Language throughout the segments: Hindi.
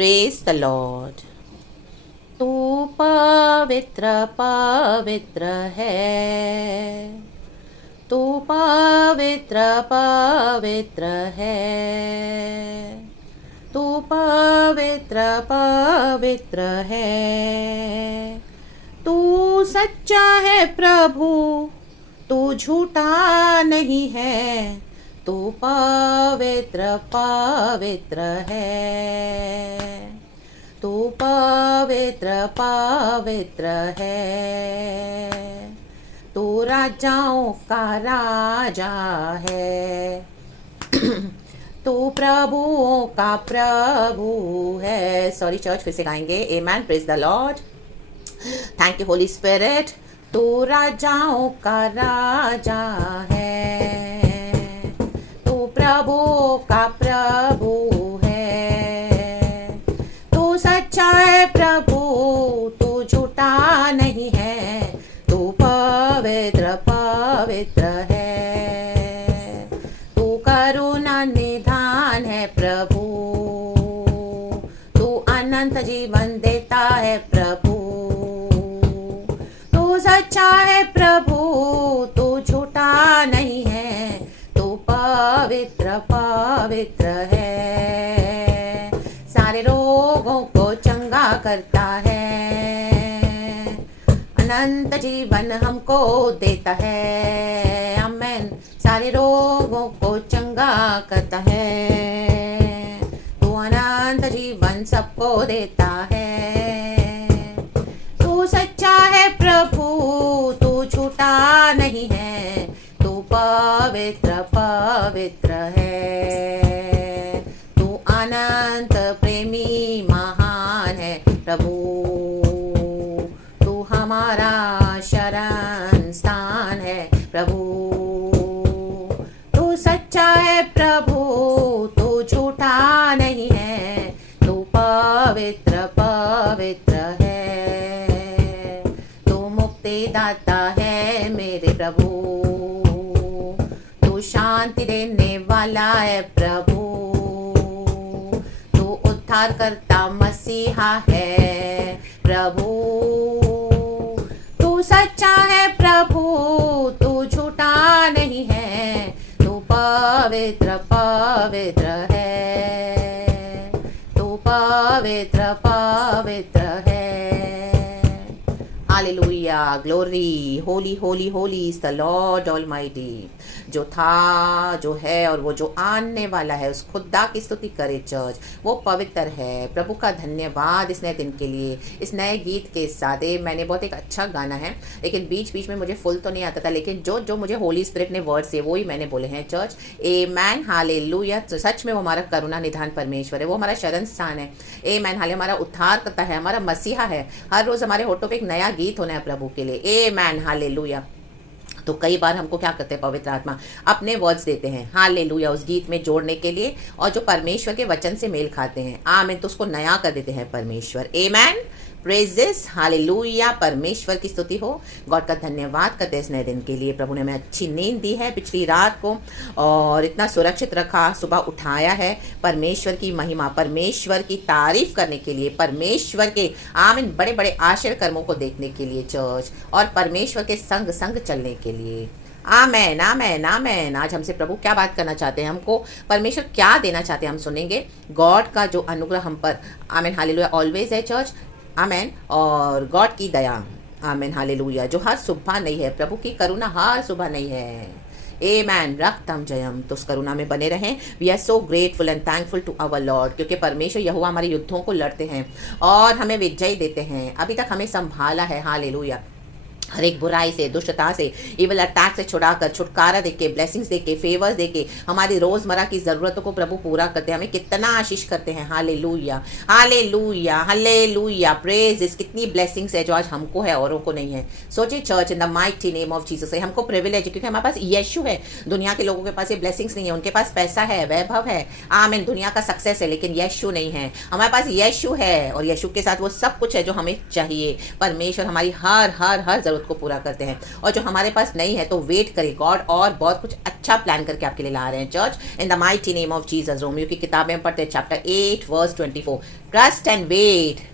Praise the Lord. तू पवित्र पवित्र है, तू पवित्र पवित्र है, तू पवित्र पवित्र है, तू सच्चा है प्रभु, तू झूठा नहीं है, तू पवित्र पवित्र है, तू पवित्र पवित्र है, तू राजाओं का राजा है, तू प्रभुओं का प्रभु है। सॉरी चर्च, फिर से गाएंगे। Amen, praise the lord. Thank you holy spirit. तू राजाओं का राजा है, तू प्रभुओं का प्रभु है, तू सच्चा है प्रभु, तू झूठा नहीं है, तू पवित्र पवित्र है, तू करुणा निधान है प्रभु, तू अनंत जीवन देता है प्रभु, तू सच्चा है प्रभु, तू झूठा नहीं है, तू पवित्र पवित्र है, सारे रोगों को चंगा करता है, अनंत जीवन हमको देता है। आमेन। सारे रोगों को चंगा करता है, तू अनंत जीवन सबको देता है, तू सच्चा है प्रभु, तू झूठा नहीं है, तू पवित्र पवित्र है, तू अनंत प्रेमी महान है प्रभु, तू हमारा शरण स्थान है प्रभु, तू सच्चा है प्रभु, तू झूठा नहीं है, तू पवित्र पवित्र है, तू मुक्तिदाता है मेरे प्रभु, तू शांति देने वाला है प्रभु, तू उद्धार करता मसीहा है प्रभु, तू सच्चा है प्रभु, तू झूठा नहीं है, तू पवित्र पवित्र है, तू पवित्र पवित्र है। Hallelujah, glory, Holi Holi Holi is the Lord almighty. जो था, जो है और वो जो आने वाला है, उस खुदा की स्तुति करे चर्च। वो पवित्र है। प्रभु का धन्यवाद इस नए दिन के लिए, इस नए गीत के साथ। मैंने बहुत एक अच्छा गाना है, लेकिन बीच बीच में मुझे फुल तो नहीं आता था, लेकिन जो जो मुझे होली स्पिरिट ने वर्ड से वो ही मैंने बोले हैं चर्च। आमेन, हालेलुया। तो सच में वो हमारा करुणा निधान परमेश्वर है, वो हमारा शरण स्थान है। आमेन, हाले हमारा उद्धार करता है, हमारा मसीहा है। हर रोज हमारे होठों पे एक नया गीत होना है प्रभु के लिए। आमेन, हालेलुया। तो कई बार हमको क्या करते हैं, पवित्र आत्मा अपने वर्ड्स देते हैं, हालेलुया, उस गीत में जोड़ने के लिए, और जो परमेश्वर के वचन से मेल खाते हैं, आमीन, तो उसको नया कर देते हैं परमेश्वर। आमेन, प्रेजेस, हालेलुया। परमेश्वर की स्तुति हो। गॉड का धन्यवाद करते हैं इस नए दिन के लिए। प्रभु ने हमें अच्छी नींद दी है पिछली रात को, और इतना सुरक्षित रखा, सुबह उठाया है। परमेश्वर की महिमा, परमेश्वर की तारीफ करने के लिए, परमेश्वर के आमीन बड़े बड़े आश्चर्य कर्मों को देखने के लिए चर्च, और परमेश्वर के संग संग चलने के लिए। आमेन आमेन आमेन। आज हमसे प्रभु क्या बात करना चाहते हैं, हमको परमेश्वर क्या देना चाहते हैं, हम सुनेंगे। गॉड का जो अनुग्रह हम पर, आमेन, हालेलुया, ऑलवेज है चर्च। आमेन। और गॉड की दया, आमेन, हालेलुया, जो हर सुबह नहीं है, प्रभु की करुणा हर सुबह नहीं है। आमेन, रक्तम जयम। तो उस करुणा में बने रहें। We are so grateful and thankful to our lord, क्योंकि परमेश्वर यहोवा हमारे युद्धों को लड़ते हैं और हमें विजय देते हैं। अभी तक हमें संभाला है, हालेलुया, हर एक बुराई से, दुष्टता से, इवल अटैक से छुड़ाकर, छुटकारा देके, ब्लेसिंग्स देके, फेवर्स देके, हमारी रोजमर्रा की जरूरतों को प्रभु पूरा करते हैं। हमें कितना आशीष करते हैं। हालेलुया हालेलुया हालेलुया, प्रेज इस। कितनी ब्लेसिंग्स है जो आज हमको है, औरों को नहीं है। सोचिए church, in the mighty name of Jesus है, हमको प्रिविलेज है, क्योंकि हमारे पास यीशु है। दुनिया के लोगों के पास ये ब्लेसिंग्स नहीं है, उनके पास पैसा है, वैभव है, आमीन, दुनिया का सक्सेस है, लेकिन यीशु नहीं है। हमारे पास यीशु है, और यीशु के साथ वो सब कुछ है जो हमें चाहिए। परमेश्वर हमारी हर हर हर जरूरत ज़रूरत को पूरा करते हैं, और जो हमारे पास नहीं है तो वेट करें, गॉड और बहुत कुछ अच्छा प्लान करके आपके लिए ला रहे हैं church, in the mighty name of Jesus. रोमियो की किताबें हम पढ़ते हैं chapter 8 verse 24, trust and wait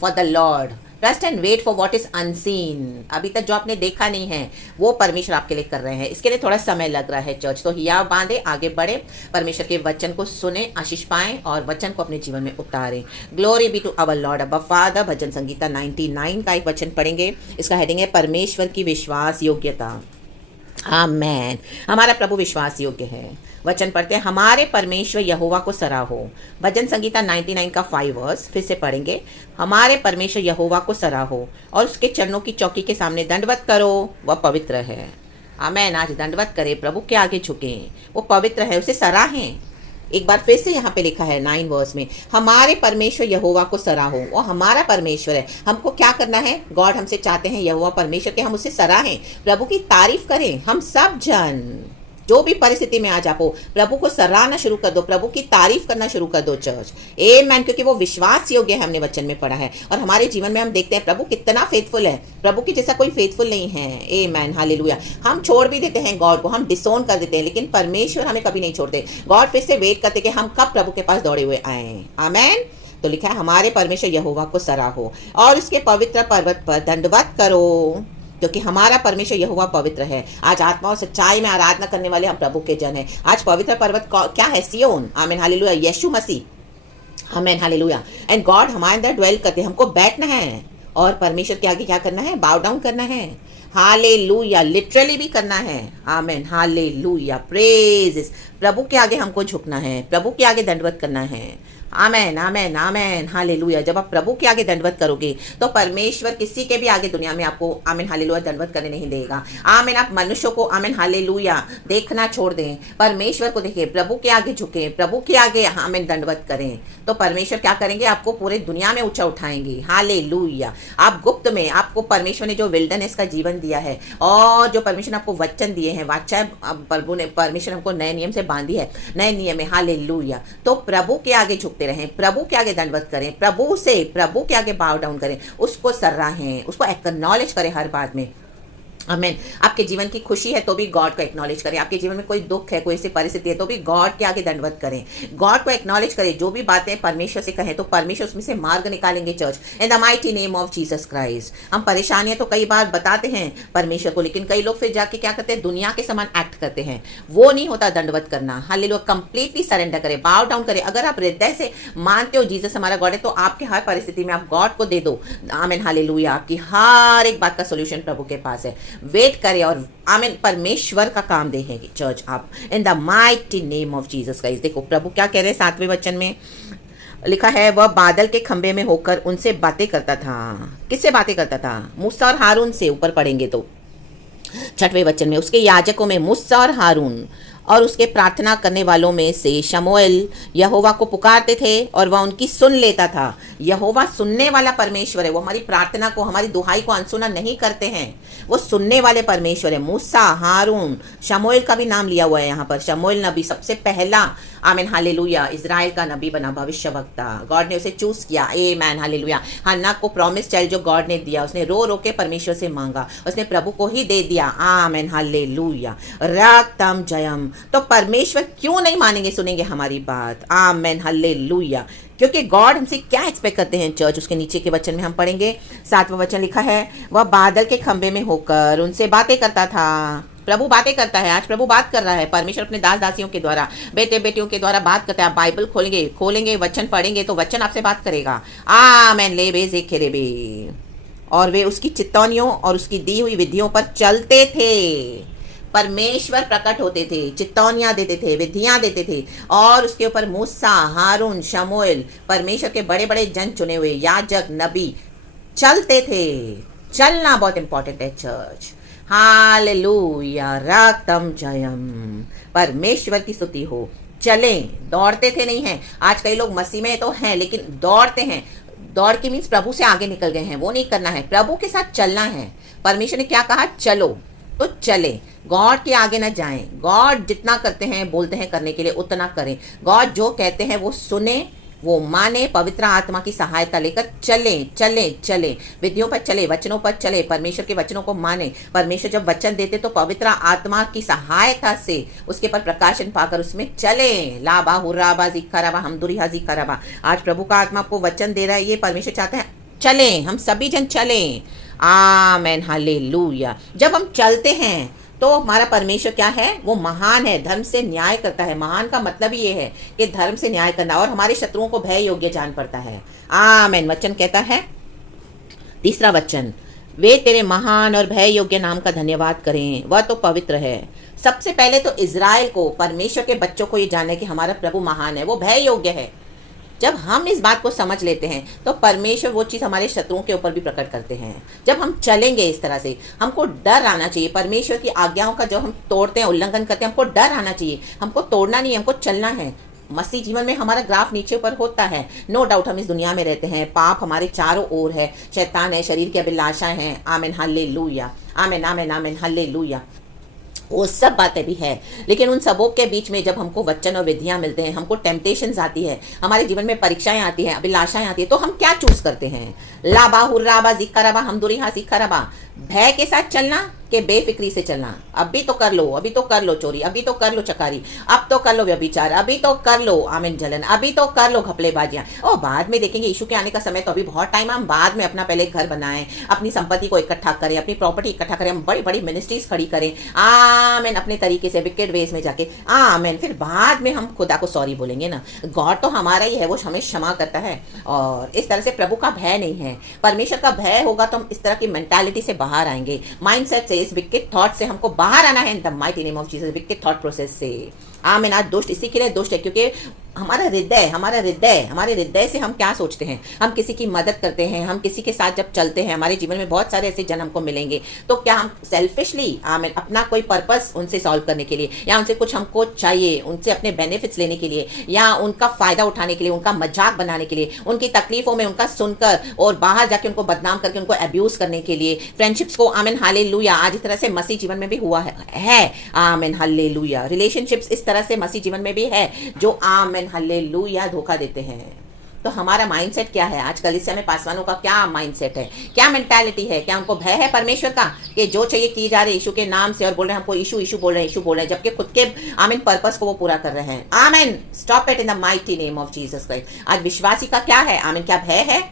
for the lord, trust and wait for what is unseen. अभी तक जो आपने देखा नहीं है वो परमेश्वर आपके लिए कर रहे हैं, इसके लिए थोड़ा समय लग रहा है चर्च। तो हिया बांधे, आगे बढ़े, परमेश्वर के वचन को सुने, आशीष पाएं और वचन को अपने जीवन में उतारें। Glory be to our lord above father. भजन संगीता 99 का एक वचन पढ़ेंगे, इसका हेडिंग है परमेश्वर की विश्वास योग्यता। आमेन। हमारा प्रभु विश्वास योग्य है। वचन पढ़ते हैं, हमारे परमेश्वर यहोवा को सराहो। भजन संगीता 99 का 5 वर्स फिर से पढ़ेंगे, हमारे परमेश्वर यहोवा को सराहो और उसके चरणों की चौकी के सामने दंडवत करो, वह पवित्र है। आमेन। आज दंडवत करें, प्रभु के आगे झुकें, वो पवित्र है, उसे सराहें। एक बार फिर से यहाँ पे लिखा है 9 वर्स में, हमारे परमेश्वर यहोवा को सराहो। वो हमारा परमेश्वर है, हमको क्या करना है? गॉड हमसे चाहते हैं यहोवा परमेश्वर के हम उसे सराहें, प्रभु की तारीफ करें। हम सब जन जो भी परिस्थिति में आ जाओ, प्रभु को सराहना शुरू कर दो, प्रभु की तारीफ करना शुरू कर दो चर्च। आमेन। क्योंकि वो विश्वास योग्य है, हमने वचन में पढ़ा है, और हमारे जीवन में हम देखते हैं प्रभु कितना फेथफुल है। प्रभु की जैसा कोई फेथफुल नहीं है। आमेन, हालेलुया। हम छोड़ भी देते हैं गॉड को, हम डिसोन कर देते हैं, लेकिन परमेश्वर हमें कभी नहीं छोड़ते। गॉड फिर से वेट करते कि हम कब प्रभु के पास दौड़े हुए आए। आमेन। तो लिखा है, हमारे परमेश्वर यहोवा को सराहो और उसके पवित्र पर्वत पर दंडवत करो, क्योंकि हमारा परमेश्वर यहोवा पवित्र है। आज आत्मा और सच्चाई में आराधना करने वाले हम प्रभु के जन हैं। आज पवित्र पर्वत क्या है? सियोन। आमीन, हालेलुया। यीशु मसीह। आमीन, हालेलुया। एंड गॉड हमारे अंदर ड्वेल करते हैं, हमको बैठना है और परमेश्वर के आगे क्या करना है? बाव डाउन करना है। हालेलुया। लिटरली भी करना है। आमीन, हालेलुया। प्रेज। प्रभु के आगे हमको झुकना है, प्रभु के आगे दंडवत करना है। आमेन, आमेन, आमेन, हालेलुया। जब आप प्रभु के आगे दंडवत करोगे तो परमेश्वर किसी के भी आगे दुनिया में आपको आमेन हालेलुया दंडवत करने नहीं देगा। आमेन। आप मनुष्यों को आमेन हालेलुया देखना छोड़ दें, परमेश्वर को देखें, प्रभु के आगे झुकें, प्रभु के आगे आमेन दंडवत करें, तो परमेश्वर क्या करेंगे? आपको पूरे दुनिया में ऊंचा उठाएंगे। हालेलुया। आप गुप्त में, आपको परमेश्वर ने जो विल्डरनेस का जीवन दिया है और जो परमेश्वर ने आपको वचन दिए हैं, वाचा प्रभु ने, परमेश्वर हमको नए नियम से बांधी है, नए नियम में। हालेलुया। तो प्रभु के आगे झुकते रहें, प्रभु के आगे दंडवत करें, प्रभु के आगे बाव डाउन करें, उसको सराहें, उसको एक्नॉलेज करें हर बात में। आमीन। आपके जीवन की खुशी है तो भी गॉड को एक्नॉलेज करें, आपके जीवन में कोई दुख है, कोई ऐसी परिस्थिति है तो भी गॉड के आगे दंडवत करें, गॉड को एक्नॉलेज करें। जो भी बातें परमेश्वर से कहें तो परमेश्वर उसमें से मार्ग निकालेंगे church, in the mighty name of Jesus Christ. हम परेशानियां तो कई बार बताते हैं परमेश्वर को, लेकिन कई लोग फिर जाके क्या करते हैं? दुनिया के समान एक्ट करते हैं। वो नहीं होता दंडवत करना। हालेलुया। कंप्लीटली सरेंडर करें, बाव डाउन करें। अगर आप हृदय से मानते हो जीसस हमारा गॉड है, तो आपके हर परिस्थिति में आप गॉड को दे दो। आमीन, हालेलुया। आपकी हर एक बात का सोल्यूशन प्रभु के पास है। वेट करें और आमीन परमेश्वर का काम देखेंगे चर्च आप, इन the mighty name of Jesus Christ. देखो प्रभु क्या कह रहे हैं 7वें वचन में लिखा है, वह बादल के खंभे में होकर उनसे बातें करता था। किससे बातें करता था? मूसा और हारून से। ऊपर पढ़ेंगे तो 6वें वचन में, उसके याजकों में मूसा और हारून और उसके प्रार्थना करने वालों में से शमूएल यहोवा को पुकारते थे और वह उनकी सुन लेता था। यहोवा सुनने वाला परमेश्वर है, वो हमारी प्रार्थना को, हमारी दुहाई को अनसुना नहीं करते हैं, वो सुनने वाले परमेश्वर है। मूसा, हारून, शमूएल का भी नाम लिया हुआ है यहाँ पर। शमूएल नबी सबसे पहला आमीन हालेलुया इजराइल का नबी बना, भविष्यवक्ता। गॉड ने उसे चूज किया। आमीन हालेलुया। हन्ना को प्रॉमिस चाइल्ड जो गॉड ने दिया, उसने रो रो के परमेश्वर से मांगा, उसने प्रभु को ही दे दिया। आमीन हालेलुया। रक्तम जयम। तो परमेश्वर क्यों नहीं मानेंगे, सुनेंगे हमारी बात? आमीन हालेलुया। क्योंकि गॉड हमसे क्या एक्सपेक्ट करते हैं चर्च, उसके नीचे के वचन में हम पढ़ेंगे। 7वां वचन लिखा है, वह बादल के खंभे में होकर उनसे बातें करता था। प्रभु बातें करता है। आज प्रभु बात कर रहा है, परमेश्वर अपने दास दासियों के द्वारा, बेटे बेटियों के द्वारा बात करता है। आप बाइबल खोलेंगे वचन पढ़ेंगे तो वचन आपसे बात करेगा। आमीन ले जे खेरेबे। और वे उसकी चितौनियों और उसकी दी हुई विधियों पर चलते थे। परमेश्वर प्रकट होते थे, चितौनियां देते थे, विधियां देते थे, और उसके ऊपर मूसा, हारून, शमूएल, परमेश्वर के बड़े बड़े जन चुने हुए याजक, नबी चलते थे। चलना बहुत इंपॉर्टेंट है चर्च। हालेलुया। रक्तम जयम। परमेश्वर की स्तुति हो। चलें, दौड़ते थे नहीं हैं। आज कई लोग मसीह में तो हैं लेकिन दौड़ते हैं। दौड़ के मीन्स प्रभु से आगे निकल गए हैं, वो नहीं करना है। प्रभु के साथ चलना है। परमेश्वर ने क्या कहा? चलो, तो चले। गॉड के आगे ना जाएं। गॉड जितना करते हैं, बोलते हैं करने के लिए, उतना करें। गॉड जो कहते हैं वो सुने, वो माने, पवित्र आत्मा की सहायता लेकर चलें चलें चलें, विधियों पर चले, वचनों पर चले, परमेश्वर के वचनों को माने। परमेश्वर जब वचन देते तो पवित्र आत्मा की सहायता से उसके पर प्रकाशन पाकर उसमें चलें। लाबा हुर्राबा जिक्खराबा हमदुरिहा जिक्खराबा। आज प्रभु का आत्मा आपको वचन दे रहा है, ये परमेश्वर चाहते हैं चलें, हम सभी जन चलें। आमेन, हालेलुया। जब हम चलते हैं तो हमारा परमेश्वर क्या है, वो महान है, धर्म से न्याय करता है। महान का मतलब ये है कि धर्म से न्याय करना, और हमारे शत्रुओं को भय योग्य जान पड़ता है। आमेन। वचन कहता है, तीसरा वचन, वे तेरे महान और भय योग्य नाम का धन्यवाद करें, वह तो पवित्र है। सबसे पहले तो इज़राइल को, परमेश्वर के बच्चों को ये जानना है कि हमारा प्रभु महान है, वो भय योग्य है। जब हम इस बात को समझ लेते हैं तो परमेश्वर वो चीज़ हमारे शत्रुओं के ऊपर भी प्रकट करते हैं। जब हम चलेंगे इस तरह से, हमको डर आना चाहिए। परमेश्वर की आज्ञाओं का जो हम तोड़ते हैं, उल्लंघन करते हैं, हमको डर आना चाहिए। हमको तोड़ना नहीं है, हमको चलना है। मसीह जीवन में हमारा ग्राफ नीचे ऊपर होता है, नो डाउट। हम इस दुनिया में रहते हैं, पाप हमारे चारों ओर है, शैतान है, शरीर की अभिलाषाएं हैं। आमेन, हालेलुया, आमेन आमेन आमेन, हालेलुया। वो सब बातें भी है, लेकिन उन सबों के बीच में जब हमको वचन और विधियां मिलते हैं, हमको टेम्पटेशंस आती है, हमारे जीवन में परीक्षाएं आती हैं, अभिलाषाएं आती है, तो हम क्या चूज करते हैं? लाबा हुर्राबा जिक्खराबा हमदुरिहा जिक्खराबा। भय के साथ चलना कि बेफिक्री से चलना? अभी तो कर लो, अभी तो कर लो चोरी, अभी तो कर लो चकारी, अब तो कर लो व्यभिचार, अभी तो कर लो आमिन जलन, अभी तो कर लो घपलेबाजियां, और बाद में देखेंगे। यीशु के आने का समय तो अभी बहुत टाइम, हम बाद में अपना पहले घर बनाएं, अपनी संपत्ति को इकट्ठा करें, अपनी प्रॉपर्टी इकट्ठा करें, हम बड़ी बड़ी मिनिस्ट्रीज खड़ी करें, आमेन, अपने तरीके से विकेड वेज में जाके, आमेन। फिर बाद में हम खुदा को सॉरी बोलेंगे ना। गॉड तो हमारा ही है, वो हमें क्षमा करता है। और इस तरह से प्रभु का भय नहीं है। परमेश्वर का भय होगा तो हम इस तरह की मेंटालिटी से बाहर आएंगे, माइंडसेट से, इस विकेट थॉट से हमको बाहर आना है इन the mighty name of Jesus, wicket thought process से। आमीन। आज दुष्ट इसी के लिए दुष्ट है क्योंकि हमारे हृदय से हम क्या सोचते हैं। हम किसी की मदद करते हैं, हम किसी के साथ जब चलते हैं, हमारे जीवन में बहुत सारे ऐसे जन हमको मिलेंगे, तो क्या हम सेल्फिशली आमीन अपना कोई पर्पस उनसे सॉल्व करने के लिए, या उनसे कुछ हमको चाहिए, उनसे अपने बेनिफिट्स लेने के लिए, या उनका फ़ायदा उठाने के लिए, उनका मजाक बनाने के लिए, उनकी तकलीफ़ों में उनका सुनकर और बाहर जाके उनको बदनाम करके उनको अब्यूज़ करने के लिए, फ्रेंडशिप्स को आमीन हालेलुया। आज इस तरह से मसीह जीवन में भी हुआ है आमीन हालेलुया। रिलेशनशिप्स इस तरह से मसीह जीवन में भी है जो आमीन हालेलुया धोखा देते हैं। तो हमारा माइंडसेट क्या है आजकल? इस समय पासवानों का क्या माइंडसेट है, क्या मेंटालिटी है? क्या उनको भय है परमेश्वर का कि जो चाहिए किए जा रहे यीशु के नाम से, और बोल रहे हैं हमको यीशु यीशु बोल रहे हैं, जबकि खुद के आमीन पर्पस को वो पूरा कर रहे हैं। आमीन। Stop it in the mighty name of Jesus Christ. आज विश्वासी का क्या है? आमीन। क्या भय है?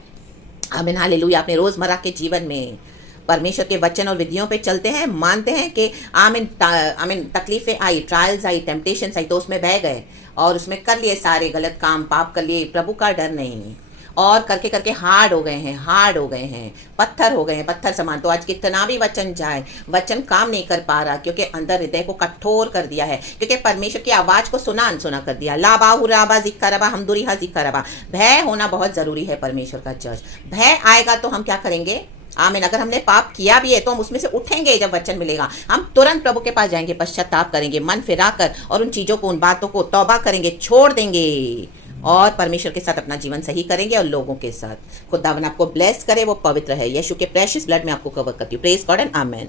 आमीन हालेलुया। अपने रोजमर्रा के जीवन में परमेश्वर के वचन और विधियों पे चलते हैं, मानते हैं कि आमीन तकलीफें आई, ट्रायल्स आई, टेम्पटेशंस आई, तो उसमें बह गए और उसमें कर लिए सारे गलत काम, पाप कर लिए, प्रभु का डर नहीं, और करके करके हार्ड हो गए हैं, पत्थर हो गए हैं, पत्थर समान। तो आज कितना भी वचन जाए, वचन काम नहीं कर पा रहा क्योंकि अंदर हृदय को कठोर कर दिया है, क्योंकि परमेश्वर की आवाज को सुना अनसुना कर दिया। लाबा हुराबा जिक्खराबा हमदुरिहा जिक्खराबा। भय होना बहुत जरूरी है परमेश्वर का चर्च। भय आएगा तो हम क्या करेंगे? आमीन। अगर हमने पाप किया भी है तो हम उसमें से उठेंगे। जब वचन मिलेगा हम तुरंत प्रभु के पास जाएंगे, पश्चाताप करेंगे, मन फिराकर, और उन चीज़ों को, उन बातों को तौबा करेंगे, छोड़ देंगे, और परमेश्वर के साथ अपना जीवन सही करेंगे और लोगों के साथ। खुदावन आपको ब्लेस करे, वो पवित्र है। यीशु के प्रेशियस ब्लड में आपको कवर करती हूँ। Praise God and amen.